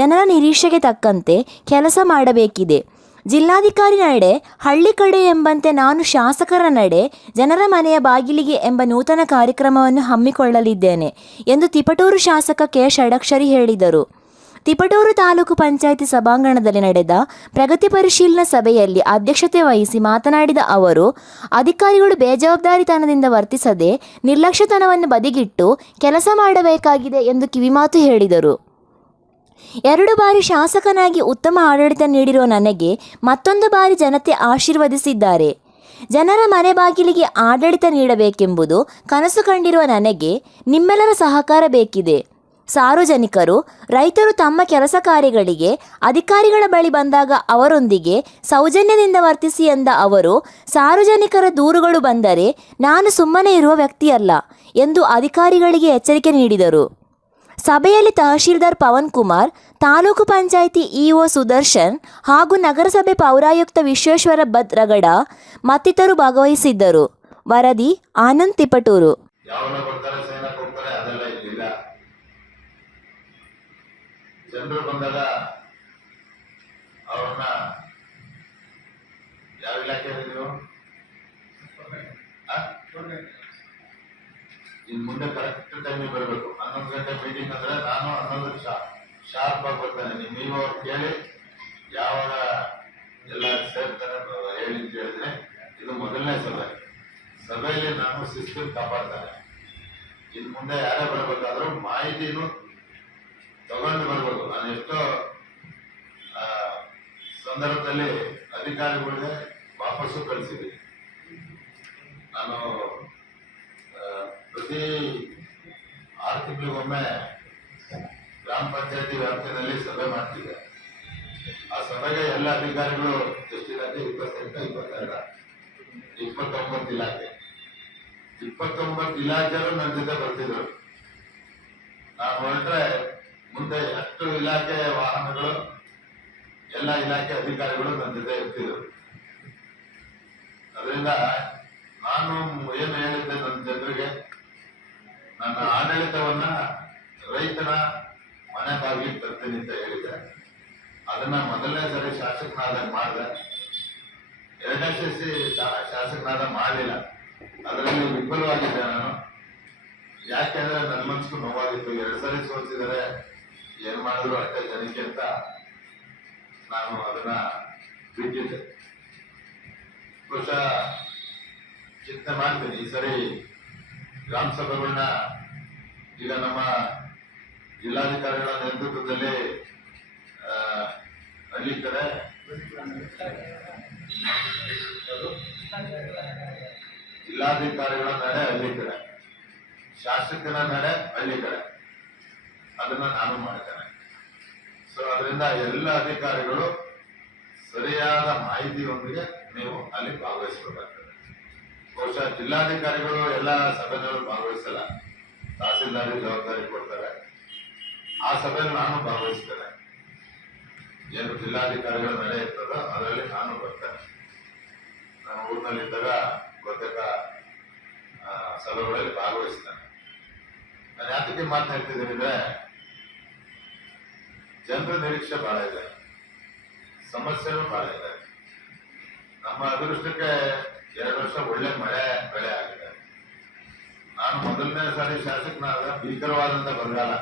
ಜನರ ನಿರೀಕ್ಷೆಗೆ ತಕ್ಕಂತೆ ಕೆಲಸ ಮಾಡಬೇಕಿದೆ. ಜಿಲ್ಲಾಧಿಕಾರಿ ನಡೆ ಹಳ್ಳಿ ಕಡೆ ಎಂಬಂತೆ ನಾನು ಶಾಸಕರ ನಡೆ ಜನರ ಮನೆಯ ಬಾಗಿಲಿಗೆ ಎಂಬ ನೂತನ ಕಾರ್ಯಕ್ರಮವನ್ನು ಹಮ್ಮಿಕೊಳ್ಳಲಿದ್ದೇನೆ ಎಂದು ತಿಪಟೂರು ಶಾಸಕ ಕೆ ಷಡಕ್ಷರಿ ಹೇಳಿದರು. ತಿಪಟೂರು ತಾಲೂಕು ಪಂಚಾಯಿತಿ ಸಭಾಂಗಣದಲ್ಲಿ ನಡೆದ ಪ್ರಗತಿ ಪರಿಶೀಲನಾ ಸಭೆಯಲ್ಲಿ ಅಧ್ಯಕ್ಷತೆ ವಹಿಸಿ ಮಾತನಾಡಿದ ಅವರು, ಅಧಿಕಾರಿಗಳು ಬೇಜವಾಬ್ದಾರಿತನದಿಂದ ವರ್ತಿಸದೆ ನಿರ್ಲಕ್ಷ್ಯತನವನ್ನು ಬದಿಗಿಟ್ಟು ಕೆಲಸ ಮಾಡಬೇಕಾಗಿದೆ ಎಂದು ಕಿವಿಮಾತು ಹೇಳಿದರು. 2 ಬಾರಿ ಶಾಸಕನಾಗಿ ಉತ್ತಮ ಆಡಳಿತ ನೀಡಿರುವ ನನಗೆ ಮತ್ತೊಂದು ಬಾರಿ ಜನತೆ ಆಶೀರ್ವದಿಸಿದ್ದಾರೆ. ಜನರ ಮನೆ ಬಾಗಿಲಿಗೆ ಆಡಳಿತ ನೀಡಬೇಕೆಂಬುದು ಕನಸು ಕಂಡಿರುವ ನನಗೆ ನಿಮ್ಮೆಲ್ಲರ ಸಹಕಾರ ಬೇಕಿದೆ. ಸಾರ್ವಜನಿಕರು, ರೈತರು ತಮ್ಮ ಕೆಲಸ ಕಾರ್ಯಗಳಿಗೆ ಅಧಿಕಾರಿಗಳ ಬಳಿ ಬಂದಾಗ ಅವರೊಂದಿಗೆ ಸೌಜನ್ಯದಿಂದ ವರ್ತಿಸಿ ಎಂದ ಅವರು, ಸಾರ್ವಜನಿಕರ ದೂರುಗಳು ಬಂದರೆ ನಾನು ಸುಮ್ಮನೆ ಇರುವ ವ್ಯಕ್ತಿಯಲ್ಲ ಎಂದು ಅಧಿಕಾರಿಗಳಿಗೆ ಎಚ್ಚರಿಕೆ ನೀಡಿದರು. ಸಭೆಯಲ್ಲಿ ತಹಶೀಲ್ದಾರ್ ಪವನ್ ಕುಮಾರ್, ತಾಲೂಕು ಪಂಚಾಯಿತಿ ಇಒ ಸುದರ್ಶನ್ ಹಾಗೂ ನಗರಸಭೆ ಪೌರಾಯುಕ್ತ ವಿಶ್ವೇಶ್ವರ ರಗಡ ಮತ್ತಿತರರು ಭಾಗವಹಿಸಿದ್ದರು. ವರದಿ ಆನಂದ್, ತಿಪಟೂರು. ಜನರು ಬಂದಾಗ ಅವ್ರನ್ನ ಯಾವ ಇಲಾಖೆ ನೀವು ಇನ್ ಮುಂದೆ ಕರೆಕ್ಟ್ ಟೈಮಿಗೆ ಬರಬೇಕು. 11 ಗಂಟೆ ಮೀಟಿಂಗ್ ಅಂದ್ರೆ ನಾನು 11 ಶಾರ್ಪ್ ಆಗಿ ಬರ್ತೇನೆ. ನೀವು ಅವ್ರು ಕೇಳಿ ಯಾವಾಗ ಎಲ್ಲ ಸೇರ್ತಾರೆ ಹೇಳಿ ಅಂತ ಹೇಳಿದ್ರೆ, ಇದು ಮೊದಲನೇ ಸಭೆಯಲ್ಲಿ ನಾನು ಶಿಸ್ತು ಕಾಪಾಡ್ತೇನೆ. ಇನ್ ಮುಂದೆ ಯಾರೇ ಬರಬೇಕಾದ್ರೂ ಮಾಹಿತಿನೂ ತಗೊಂಡು ಬರ್ಬೋದು. ನಾನು ಎಷ್ಟೋ ಸಂದರ್ಭದಲ್ಲಿ ಅಧಿಕಾರಿಗಳಿಗೆ ವಾಪಸ್ಸು ಕಳಿಸಿದ್ದೀನಿ. ನಾನು ಪ್ರತಿ 6 ತಿಂಗಳಿಗೊಮ್ಮೆ ಗ್ರಾಮ ಪಂಚಾಯತಿ ವ್ಯಾಪ್ತಿಯಲ್ಲಿ ಸಭೆ ಮಾಡ್ತಿದ್ದೆ. ಆ ಸಭೆಗೆ ಎಲ್ಲ ಅಧಿಕಾರಿಗಳು ಎಷ್ಟಿದೆ? 28, 29 ಇಲಾಖೆ. 29 ಇಲಾಖೆಗಳು ನನ್ನ ಜೊತೆ ಬರ್ತಿದ್ರು. ನಾನು ಹೊರಟ್ರೆ ಮುಂದೆ 10 ಇಲಾಖೆ ವಾಹನಗಳು, ಎಲ್ಲ ಇಲಾಖೆ ಅಧಿಕಾರಿಗಳು ನನ್ನ ಜೊತೆ ಇರ್ತಿದ್ರು. ಅದರಿಂದ ನಾನು ಏನು ಹೇಳಿದ್ದೆ ನನ್ನ ಜನರಿಗೆ, ನನ್ನ ಆಡಳಿತವನ್ನ ರೈತನ ಮನೆ ಬಾಗಿಲಿಗೆ ತರ್ತೀನಿ ಅಂತ ಹೇಳಿದ್ದೆ. ಅದನ್ನ ಮೊದಲನೇ ಸರಿ ಶಾಸಕನಾದಾಗ ಮಾಡಿದೆ. 2ನೇ ಸರಿ ಶಾಸಕನಾದ ಮಾಡಲಿಲ್ಲ. ಅದರಲ್ಲಿ ವಿಫಲವಾಗಿದ್ದೆ ನಾನು. ಯಾಕೆಂದ್ರೆ ನನ್ನ ಮನಸ್ಸು ನೋವಾಗಿತ್ತು. 2 ಸರಿ ಸೋತಿದರೆ ಏನ್ ಮಾಡಿದ್ರು ಅಷ್ಟೇ ಜನಕ್ಕೆ ಅಂತ ನಾನು ಅದನ್ನ ಬಿಟ್ಟಿದ್ದೆ. ಬಹುಶಃ ಚಿಂತನೆ ಮಾಡ್ತೀನಿ. ಈ ಸರಿ ಗ್ರಾಮ ಸಭೆಗಳನ್ನ ಈಗ ನಮ್ಮ ಜಿಲ್ಲಾಧಿಕಾರಿಗಳ ನೇತೃತ್ವದಲ್ಲಿ ಹಳ್ಳಿ ಕಡೆ ಜಿಲ್ಲಾಧಿಕಾರಿಗಳ ನಡೆ ಹಳ್ಳಿ ಕಡೆ, ಶಾಸಕನ ನಡೆ ಹಳ್ಳಿ ಕಡೆ, ಅದನ್ನ ನಾನು ಮಾಡ್ತೇನೆ. ಸೊ ಅದರಿಂದ ಎಲ್ಲ ಅಧಿಕಾರಿಗಳು ಸರಿಯಾದ ಮಾಹಿತಿಯೊಂದಿಗೆ ನೀವು ಅಲ್ಲಿ ಭಾಗವಹಿಸಬೇಕಾಗ್ತದೆ. ಬಹುಶಃ ಜಿಲ್ಲಾಧಿಕಾರಿಗಳು ಎಲ್ಲ ಸಭೆಗಳು ಭಾಗವಹಿಸಲ್ಲ, ತಹಸೀಲ್ದಾರಿ ಜವಾಬ್ದಾರಿ ಕೊಡ್ತಾರೆ. ಆ ಸಭೆಯಲ್ಲಿ ನಾನು ಭಾಗವಹಿಸ್ತೇನೆ. ಏನು ಜಿಲ್ಲಾಧಿಕಾರಿಗಳ ನಡೆ ಇರ್ತದೋ ಅದರಲ್ಲಿ ನಾನು ಬರ್ತೇನೆ. ನಾನು ಊರಿನಲ್ಲಿದ್ದಾಗ ಬಹುತೇಕ ಸಭೆಗಳಲ್ಲಿ ಭಾಗವಹಿಸ್ತೇನೆ. ನಾನು ಯಾತಕ್ಕೆ ಮಾತನಾಡ್ತಿದ್ದೀನಿ ಅಂದ್ರೆ, ಜನರ ನಿರೀಕ್ಷೆ ಬಹಳ ಇದೆ, ಸಮಸ್ಯೆನೂ ಬಹಳ ಇದೆ. ನಮ್ಮ ಅದೃಷ್ಟಕ್ಕೆ 2 ವರ್ಷ ಒಳ್ಳೆ ಬೆಳೆ ಆಗಿದೆ. ನಾನು ಮೊದಲನೇ ಸಾರಿ ಶಾಸಕನಾದ ಭೀಕರವಾದಂತ ಬರಗಾಲ